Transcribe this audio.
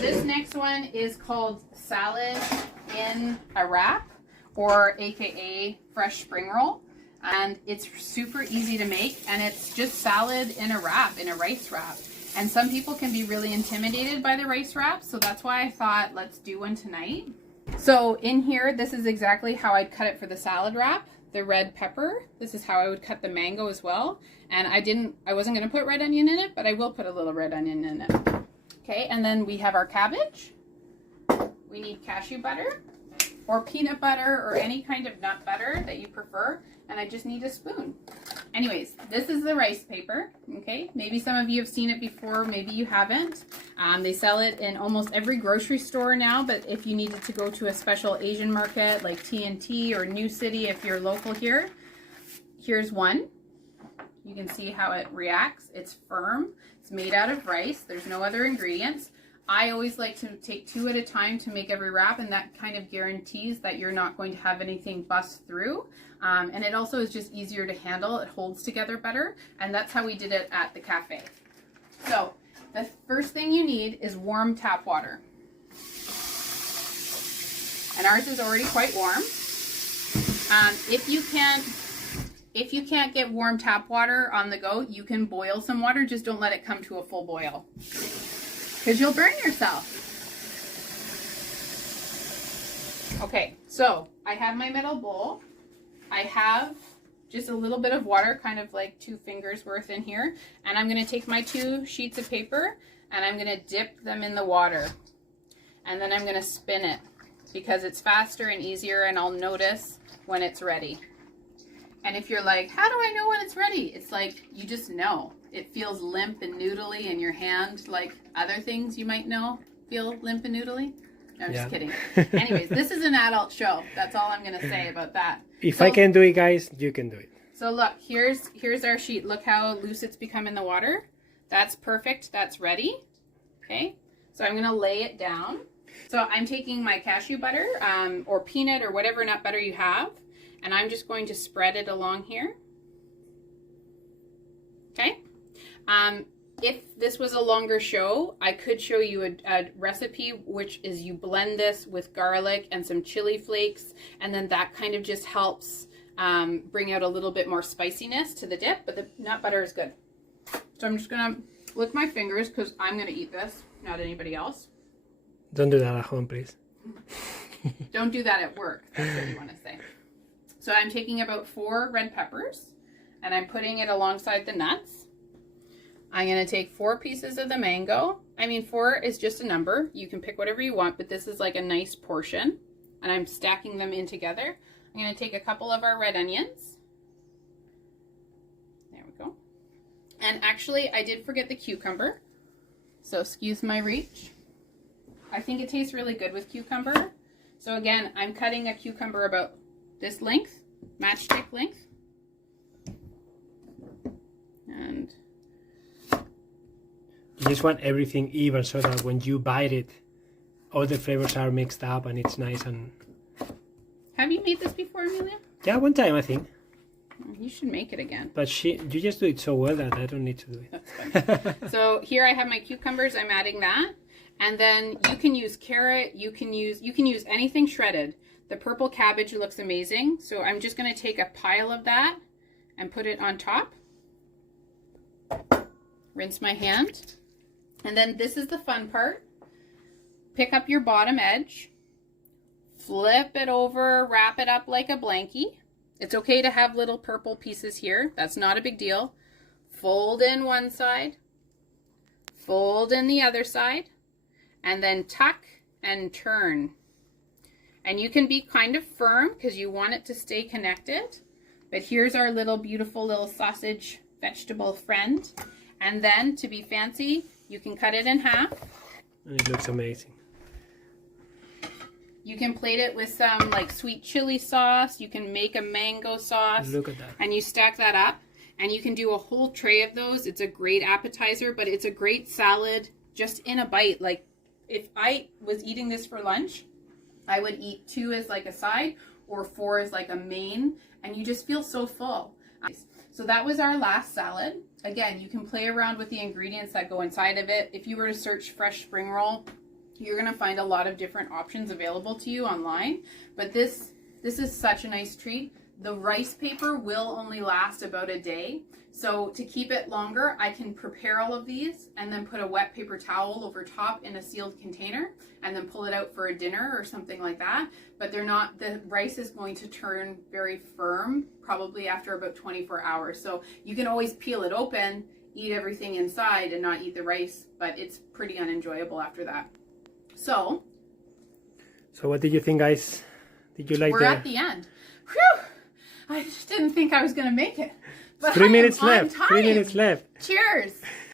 this next one is called salad in a wrap, or AKA fresh spring roll. And it's super easy to make, and it's just salad in a wrap, in a rice wrap. And some people can be really intimidated by the rice wrap, so that's why I thought let's do one tonight. So in here, this is exactly how I'd cut it for the salad wrap. The red pepper, this is how I would cut the mango as well. And I wasn't gonna put red onion in it, but I will put a little red onion in it. Okay, and then we have our cabbage. We need cashew butter or peanut butter or any kind of nut butter that you prefer. And I just need a spoon. Anyways, this is the rice paper, okay? Maybe some of you have seen it before, maybe you haven't. They sell it in almost every grocery store now, but if you needed to go to a special Asian market like T&T or New City, if you're local here, here's one. You can see how it reacts. It's firm, it's made out of rice, there's no other ingredients. I always like to take 2 at a time to make every wrap, and that kind of guarantees that you're not going to have anything bust through. And it also is just easier to handle. It holds together better, and that's how we did it at the cafe. So the first thing you need is warm tap water. And ours is already quite warm. If you can't get warm tap water on the go, you can boil some water. Just don't let it come to a full boil, because you'll burn yourself. Okay, so I have my metal bowl. I have just a little bit of water, kind of like 2 fingers worth in here. And I'm gonna take my 2 sheets of paper and I'm gonna dip them in the water. And then I'm gonna spin it because it's faster and easier, and I'll notice when it's ready. And if you're like, how do I know when it's ready? It's like, you just know. It feels limp and noodly in your hand, like other things you might know feel limp and noodly. No, I'm just kidding. Anyways, this is an adult show. That's all I'm going to say about that. If I can do it, guys, you can do it. So look, here's our sheet. Look how loose it's become in the water. That's perfect. That's ready. Okay. So I'm going to lay it down. So I'm taking my cashew butter or peanut or whatever nut butter you have, and I'm just going to spread it along here. Okay. If this was a longer show, I could show you a recipe, which is you blend this with garlic and some chili flakes, and then that kind of just helps bring out a little bit more spiciness to the dip, but the nut butter is good. So I'm just gonna lick my fingers because I'm gonna eat this, not anybody else. Don't do that at home, please. Don't do that at work, that's what you want to say. So I'm taking about 4 red peppers, and I'm putting it alongside the nuts. I'm going to take 4 pieces of the mango. I mean, 4 is just a number. You can pick whatever you want, but this is like a nice portion. And I'm stacking them in together. I'm going to take a couple of our red onions. There we go. And actually, I did forget the cucumber. So excuse my reach. I think it tastes really good with cucumber. So again, I'm cutting a cucumber about this length, matchstick length. And you just want everything even so that when you bite it, all the flavors are mixed up and it's nice. And have you made this before, Amelia? yeah, one time I think. You should make it again. But you just do it so well that I don't need to do it. That's fine. So here I have my cucumbers. I'm adding that, and then you can use carrot. You can use anything shredded. The purple cabbage looks amazing. So I'm just going to take a pile of that and put it on top. Rinse my hand. And then this is the fun part. Pick up your bottom edge, flip it over, wrap it up like a blankie. It's okay to have little purple pieces here. That's not a big deal. Fold in one side, fold in the other side, and then tuck and turn. And you can be kind of firm because you want it to stay connected. But here's our little beautiful little sausage vegetable friend. And then to be fancy, you can cut it in half. And it looks amazing. You can plate it with some like sweet chili sauce. You can make a mango sauce. Look at that. And you stack that up. And you can do a whole tray of those. It's a great appetizer, but it's a great salad just in a bite. Like if I was eating this for lunch, I would eat 2 as like a side or 4 as like a main. And you just feel so full. So that was our last salad. Again, you can play around with the ingredients that go inside of it. If you were to search fresh spring roll, You're gonna find a lot of different options available to you online, but this is such a nice treat. The rice paper will only last about a day. So to keep it longer, I can prepare all of these and then put a wet paper towel over top in a sealed container and then pull it out for a dinner or something like that. But the rice is going to turn very firm probably after about 24 hours. So you can always peel it open, eat everything inside and not eat the rice, but it's pretty unenjoyable after that. So what did you think, guys? Did you like we're at the end. Whew! I just didn't think I was going to make it. But 3 minutes I am on left. time. 3 minutes left. Cheers.